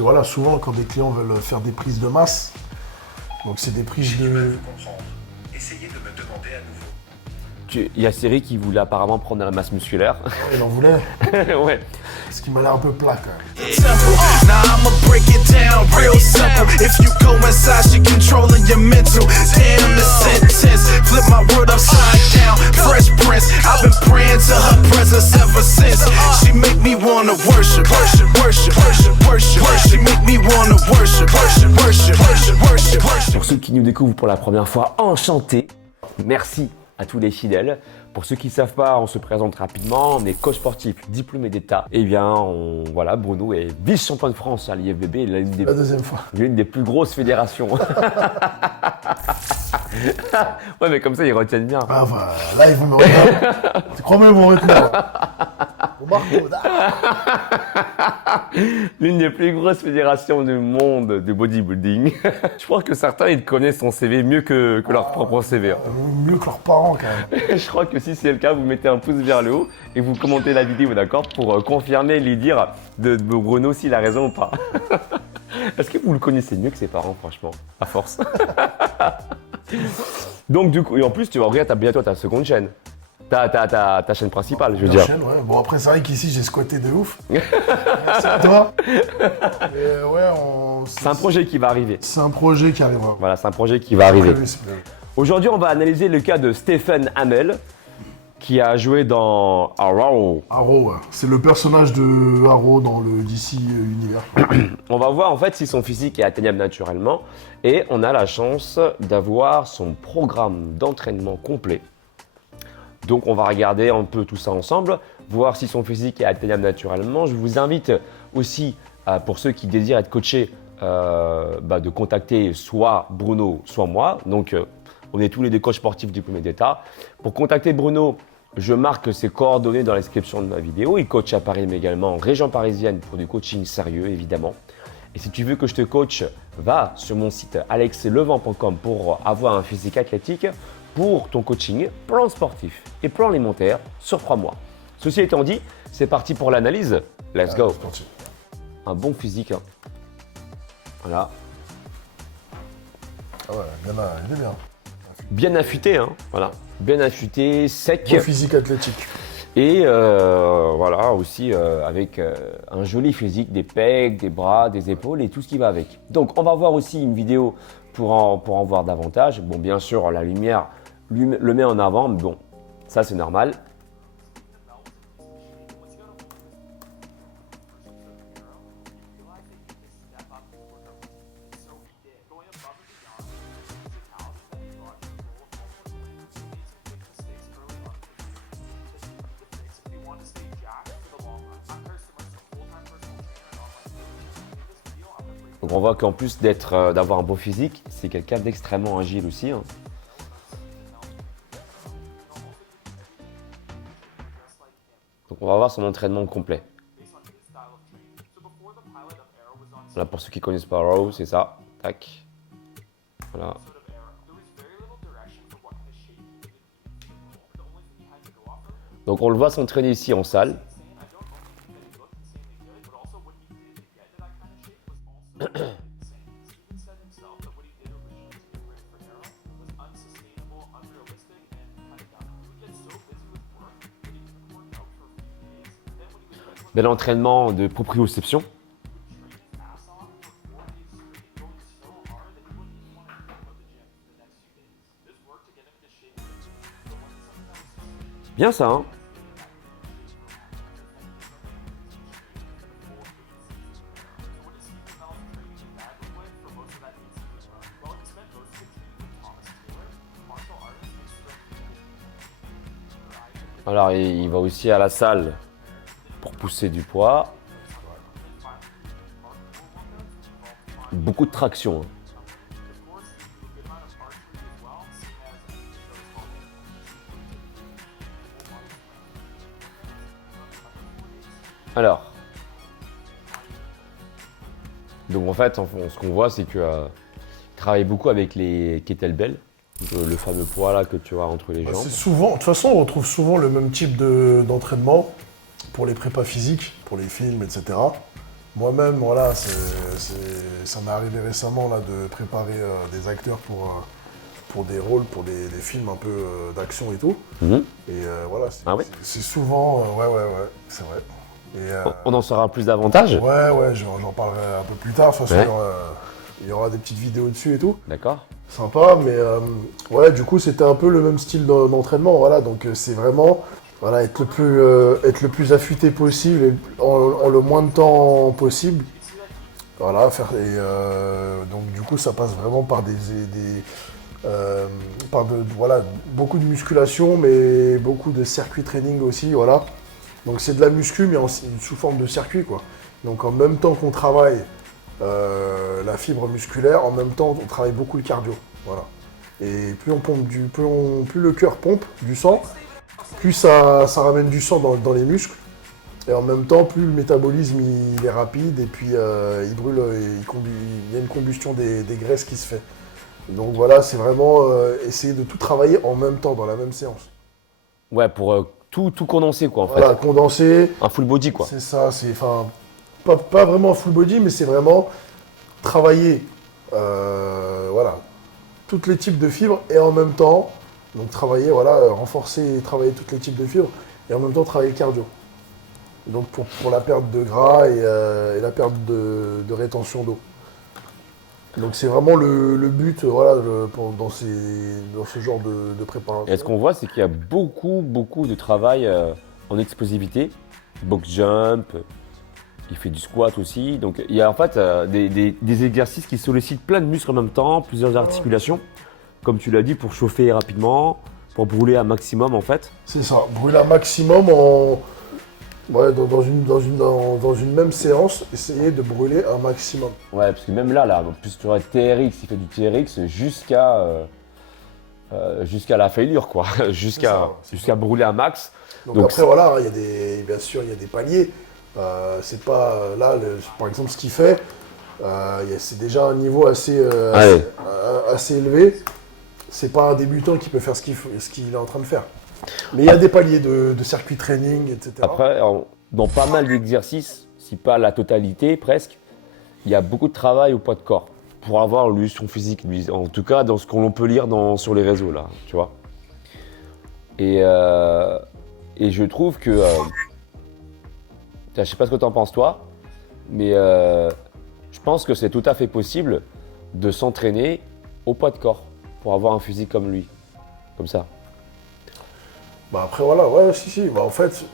que voilà, souvent quand des clients veulent faire des prises de masse, donc c'est des prises de... Essayez de me demander à nouveau. Il y a Siri qui voulait apparemment prendre la masse musculaire. Il en voulait, Ouais. ce qui m'a l'air un peu plat quand même. Now I'ma break it down real simple. If you go inside, she controlling your mental. Damn the sentence, flip my world upside down. Fresh Prince, I've been praying to her presence ever since. She make me wanna worship, worship, worship, worship, worship. She make me wanna worship, worship, worship, worship, worship, worship. Pour ceux qui nous découvrent pour la première fois, enchanté. Merci à tous les fidèles. Pour ceux qui ne savent pas, on se présente rapidement. On est coach sportif, diplômé d'État. Eh bien, voilà, Bruno est vice-champion de France à l'IFBB, La deuxième fois. l'une des plus grosses fédérations. Ouais, mais comme ça, ils retiennent bien. Ah, voilà, là, ils vont me retenir. Crois-moi, ils vont me retenir. Bon, Marco, L'une des plus grosses fédérations du monde de bodybuilding. Je crois que certains, ils connaissent son CV mieux que leur propre CV. mieux que leurs parents quand même. Je crois que si c'est le cas, vous mettez un pouce vers le haut et vous commentez la vidéo, d'accord, pour confirmer les dires de Bruno s'il a raison ou pas. Est-ce que vous le connaissez mieux que ses parents, franchement, à force? Donc du coup, et en plus, tu vas regarder, t'as bientôt ta seconde chaîne. Ta chaîne principale, je veux dire. Chaîne, ouais. Bon, après, c'est vrai qu'ici, j'ai squatté de ouf. Merci à toi. Et ouais, C'est un projet qui va arriver. C'est un projet qui arrivera. Voilà, c'est un projet qui va arriver. Prévu, c'est prévu. Aujourd'hui, on va analyser le cas de Stephen Amell, qui a joué dans Arrow. Arrow, ouais. C'est le personnage de Arrow dans le DC univers. On va voir en fait si son physique est atteignable naturellement et on a la chance d'avoir son programme d'entraînement complet. Donc on va regarder un peu tout ça ensemble, voir si son physique est atteignable naturellement. Je vous invite aussi, pour ceux qui désirent être coachés, de contacter soit Bruno, soit moi. Donc on est tous les deux coachs sportifs diplômés d'État. Pour contacter Bruno, je marque ses coordonnées dans la description de ma vidéo. Il coach à Paris mais également en région parisienne pour du coaching sérieux évidemment. Et si tu veux que je te coach, va sur mon site alexlevent.com pour avoir un physique athlétique pour ton coaching, plan sportif et plan alimentaire sur 3 mois. Ceci étant dit, c'est parti pour l'analyse. Let's go. C'est parti. Un bon physique. Hein. Voilà. Ah ouais, il est bien. Bien affûté, hein. Voilà. Bien affûté, sec. Beau physique athlétique. Et voilà, aussi avec un joli physique, des pecs, des bras, des épaules et tout ce qui va avec. Donc, on va voir aussi une vidéo pour en voir davantage. Bon, bien sûr, la lumière le met en avant, mais bon, ça c'est normal. Donc on voit qu'en plus d'avoir un beau physique, c'est quelqu'un d'extrêmement agile aussi. Hein. Donc on va voir son entraînement complet. Voilà, pour ceux qui connaissent pas Arrow, c'est ça. Tac. Voilà. Donc on le voit s'entraîner ici en salle. Bel entraînement de proprioception. C'est bien ça, hein? Alors, il va aussi à la salle pour pousser du poids. Beaucoup de traction. Hein. Alors, donc en fait, ce qu'on voit, c'est qu'il travaille beaucoup avec les kettlebells, le fameux poids là que tu as entre les jambes. C'est souvent, de toute façon, on retrouve souvent le même type d'entraînement pour les prépas physiques, pour les films, etc. moi-même, voilà, ça m'est arrivé récemment là, de préparer des acteurs pour des rôles, pour des films un peu d'action et tout. Mhm. Et voilà, Ah oui c'est souvent, ouais, c'est vrai. Et, On en saura plus davantage. ouais, j'en parlerai un peu plus tard. De toute façon, Ouais. il y aura des petites vidéos dessus et tout. D'accord. Sympa, mais ouais, du coup, c'était un peu le même style d'entraînement, voilà. Donc, c'est vraiment, voilà, être le plus affûté possible et en le moins de temps possible. Voilà, donc du coup, ça passe vraiment par voilà, beaucoup de musculation, mais beaucoup de circuit training aussi, voilà. Donc c'est de la muscu, mais sous forme de circuit, quoi. Donc en même temps qu'on travaille la fibre musculaire, en même temps on travaille beaucoup le cardio, voilà. Et plus on pompe plus le cœur pompe du sang, plus ça ramène du sang dans les muscles. Et en même temps, plus le métabolisme il est rapide et puis il brûle, il y a une combustion des graisses qui se fait. Donc voilà, c'est vraiment essayer de tout travailler en même temps, dans la même séance. Ouais, pour tout condenser, quoi, en Voilà, fait. condenser, Un full body, quoi. c'est ça, pas vraiment full body, mais c'est vraiment travailler, voilà, tous les types de fibres et en même temps, donc travailler, voilà, renforcer et travailler tous les types de fibres et en même temps travailler le cardio. Donc pour la perte de gras et la perte de rétention d'eau. Donc c'est vraiment le but, voilà, dans ce genre de préparation. Et ce qu'on voit, c'est qu'il y a beaucoup de travail en explosivité. Box jump, il fait du squat aussi. Donc il y a en fait des exercices qui sollicitent plein de muscles en même temps, plusieurs articulations. Comme tu l'as dit, pour chauffer rapidement, pour brûler un maximum en fait. C'est ça, brûler un maximum ouais, dans une même séance, essayer de brûler un maximum. Ouais, parce que même là, en plus tu aurais TRX, il fait du TRX jusqu'à la failure, quoi. C'est jusqu'à brûler un max. Donc, Donc, après, voilà, bien sûr, il y a des paliers. C'est pas, là, par exemple, ce qu'il fait, c'est déjà un niveau assez élevé. C'est pas un débutant qui peut faire ce qu'il est en train de faire. Mais il y a des paliers de circuit training, etc. Après, dans pas mal d'exercices, si pas la totalité presque, il y a beaucoup de travail au poids de corps pour avoir l'illusion physique, en tout cas dans ce qu'on peut lire sur les réseaux là, tu vois. Et je trouve que, je sais pas ce que tu en penses toi, mais je pense que c'est tout à fait possible de s'entraîner au poids de corps pour avoir un physique comme lui, comme ça. Bah après voilà, ouais, si. Bah en fait,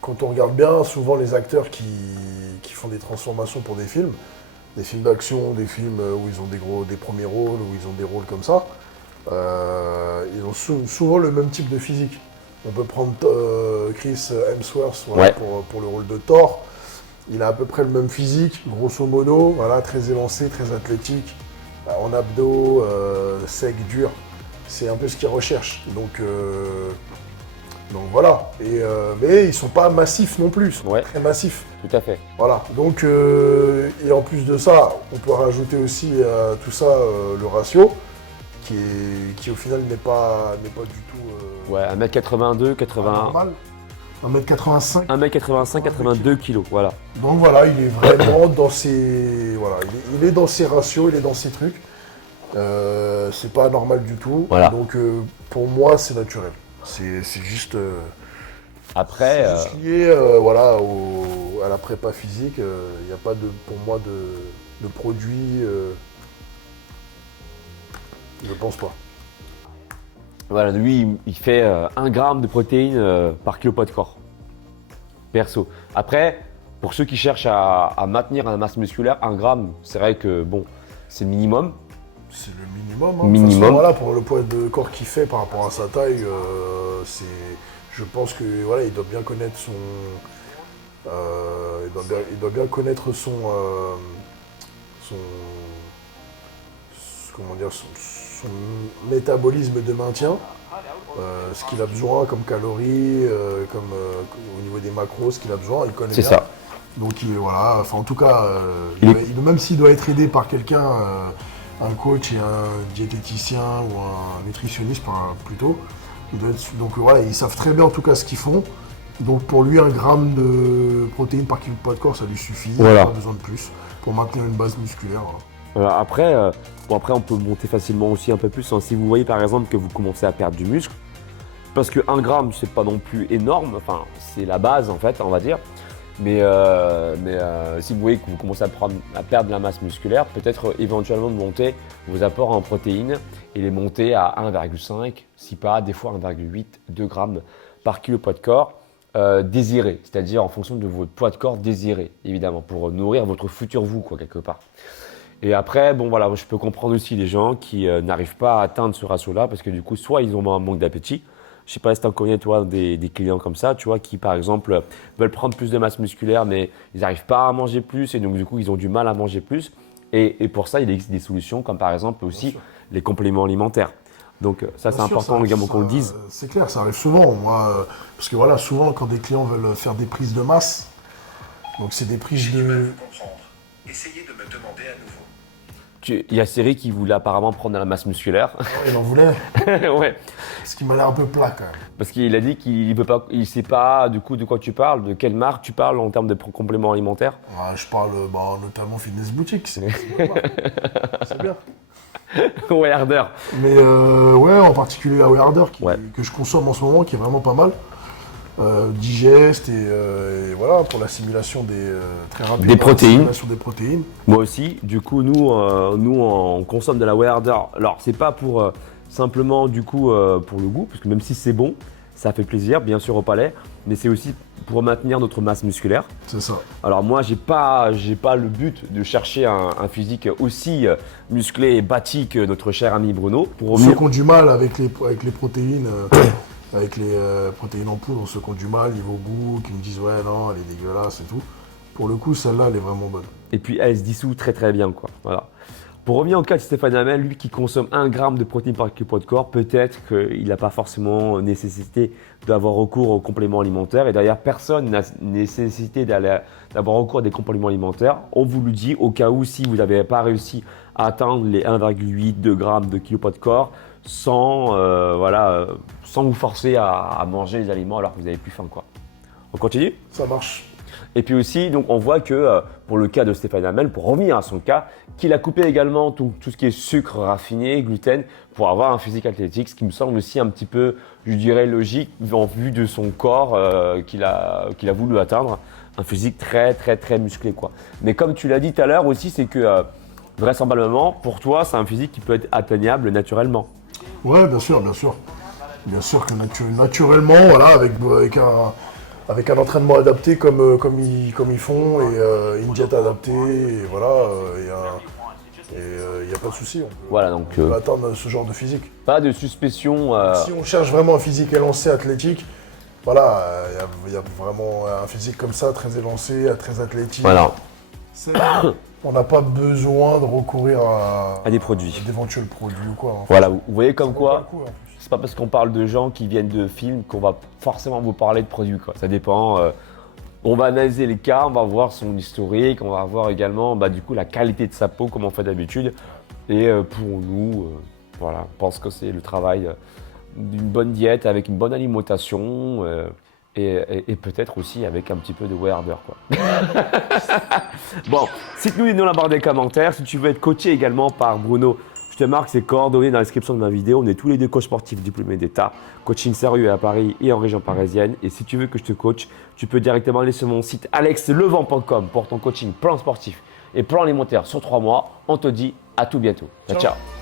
quand on regarde bien, souvent les acteurs qui font des transformations pour des films d'action, des films où ils ont des premiers rôles, où ils ont des rôles comme ça, ils ont souvent le même type de physique. On peut prendre Chris Hemsworth, voilà, Ouais. pour le rôle de Thor. Il a à peu près le même physique, grosso modo, voilà, très élancé, très athlétique, en abdos, sec, dur. C'est un peu ce qu'il recherche. Donc voilà. Mais ils sont pas massifs non plus, ils sont Ouais. très massifs. Tout à fait. Voilà. Donc et en plus de ça, on peut rajouter aussi à tout ça le ratio, qui au final n'est pas du tout Ouais, 1m82, 81, normal. 1m85. 1m85, 82 kg, voilà. Donc voilà, il est vraiment dans ses. Voilà, il est dans ses ratios, il est dans ses trucs. C'est pas normal du tout. Voilà. Donc pour moi, c'est naturel. C'est juste. Après, C'est juste lié voilà, à la prépa physique. Il n'y a pas pour moi de produit. Je pense pas. voilà, lui, il fait 1 gramme de protéines par kilo poids de corps. Perso. Après, pour ceux qui cherchent à maintenir une masse musculaire, 1 gramme, c'est vrai que bon, c'est le minimum. C'est le minimum. Minimum. De toute façon, voilà, pour le poids de corps qu'il fait par rapport à sa taille, je pense que voilà, il doit bien connaître son. Il doit bien connaître son comment dire, son métabolisme de maintien, ce qu'il a besoin comme calories, au niveau des macros, ce qu'il a besoin, il connaît C'est bien. ça. Donc voilà, enfin en tout cas, même s'il doit être aidé par quelqu'un, un coach et un diététicien ou un nutritionniste plutôt, donc voilà, ils savent très bien en tout cas ce qu'ils font. Donc pour lui, 1 gramme de protéines par kilo de poids de corps, ça lui suffit. Voilà. Il n'a pas besoin de plus pour maintenir une base musculaire. Après, après, on peut monter facilement aussi un peu plus. Hein. Si vous voyez par exemple que vous commencez à perdre du muscle, parce que 1 gramme, c'est pas non plus énorme, enfin, c'est la base en fait, on va dire. Mais si vous voyez que vous commencez à perdre de la masse musculaire, peut-être éventuellement de monter vos apports en protéines et les monter à 1,5, si pas, des fois 1,8, 2 grammes par kilo poids de corps désiré, c'est-à-dire en fonction de votre poids de corps désiré, évidemment, pour nourrir votre futur vous, quoi, quelque part. Et après, bon voilà, je peux comprendre aussi les gens qui n'arrivent pas à atteindre ce ratio-là parce que du coup, soit ils ont un manque d'appétit. Je sais pas si tu en connais, toi, des clients comme ça, tu vois, qui par exemple veulent prendre plus de masse musculaire, mais ils n'arrivent pas à manger plus et donc du coup, ils ont du mal à manger plus. Et pour ça, il existe des solutions comme par exemple aussi les compléments alimentaires. Donc ça, c'est important également qu'on le dise. C'est clair, ça arrive souvent. Moi, parce que voilà, souvent quand des clients veulent faire des prises de masse, donc c'est des prises J'ai du mal à de... vous comprendre. Essayez de me demander à nouveau. Il y a Cyril qui voulait apparemment prendre de la masse musculaire. Il en voulait, Ouais, ce qui m'a l'air un peu plat quand même. parce qu'il a dit qu'il ne sait pas du coup de quoi tu parles, de quelle marque tu parles en termes de compléments alimentaires. Ouais, je parle notamment fitness boutique, c'est bien. C'est bien. Ouais, Harder. Mais ouais, en particulier la Weharder Ouais. que je consomme en ce moment, qui est vraiment pas mal. Digeste et voilà, pour l'assimilation très rapide. Des protéines. L'assimilation des protéines. Moi aussi, du coup, nous on consomme de la Whey Harder. Alors, c'est pas pour simplement du coup pour le goût, parce que même si c'est bon, ça fait plaisir, bien sûr au palais, mais c'est aussi pour maintenir notre masse musculaire. C'est ça. Alors moi, j'ai pas le but de chercher un physique aussi musclé et bâti que notre cher ami Bruno. Pour Ceux revenir, qui ont du mal avec les protéines, avec les protéines en poudre, ceux qui ont du mal niveau goût, qui me disent ouais non, elle est dégueulasse et tout. Pour le coup, celle-là, elle est vraiment bonne. et puis elle se dissout très très bien, quoi. Voilà. Pour revenir au cas de Stéphane Hamel, lui qui consomme 1 gramme de protéines par kilo poids de corps, peut-être qu'il n'a pas forcément nécessité d'avoir recours aux compléments alimentaires. Et d'ailleurs, personne n'a nécessité d'avoir recours à des compléments alimentaires. On vous le dit, au cas où si vous n'avez pas réussi à atteindre les 1,8, 2 grammes de kilo poids de corps, sans vous forcer à manger les aliments alors que vous n'avez plus faim, quoi. On continue ? Ça marche. Et puis aussi, donc, on voit que pour le cas de Stéphane Hamel, pour revenir à son cas, qu'il a coupé également tout ce qui est sucre raffiné, gluten, pour avoir un physique athlétique, ce qui me semble aussi un petit peu, je dirais, logique en vue de son corps qu'il a voulu atteindre, un physique très très très musclé, quoi. Mais comme tu l'as dit tout à l'heure aussi, c'est que vraisemblablement, pour toi, c'est un physique qui peut être atteignable naturellement. Ouais, bien sûr, bien sûr. Bien sûr que naturellement, voilà, avec un entraînement adapté comme ils font et une diète adaptée, et voilà, il n'y a pas de souci. Voilà, donc On peut atteindre ce genre de physique. pas de suspicion. Si on cherche vraiment un physique élancé athlétique, voilà, il y a vraiment un physique comme ça, très élancé, très athlétique. Voilà, On n'a pas besoin de recourir à des produits. d'éventuels produits ou quoi. Hein. Voilà, vous voyez comme Ça vaut pas quoi. le coup, en plus. C'est pas parce qu'on parle de gens qui viennent de films qu'on va forcément vous parler de produits, quoi. Ça dépend. On va analyser les cas, on va voir son historique, on va voir également du coup la qualité de sa peau comme on fait d'habitude. Et pour nous, voilà, on pense que c'est le travail d'une bonne diète avec une bonne alimentation et peut-être aussi avec un petit peu de Whey Harder, quoi. Bon, cite-nous dans la barre des commentaires si tu veux être coaché également par Bruno. Je te marque ses coordonnées dans la description de ma vidéo. On est tous les deux coachs sportifs diplômés d'État. Coaching sérieux à Paris et en région parisienne. Et si tu veux que je te coach, tu peux directement aller sur mon site alexlevent.com pour ton coaching plan sportif et plan alimentaire sur 3 mois. On te dit à tout bientôt. Ciao, ciao.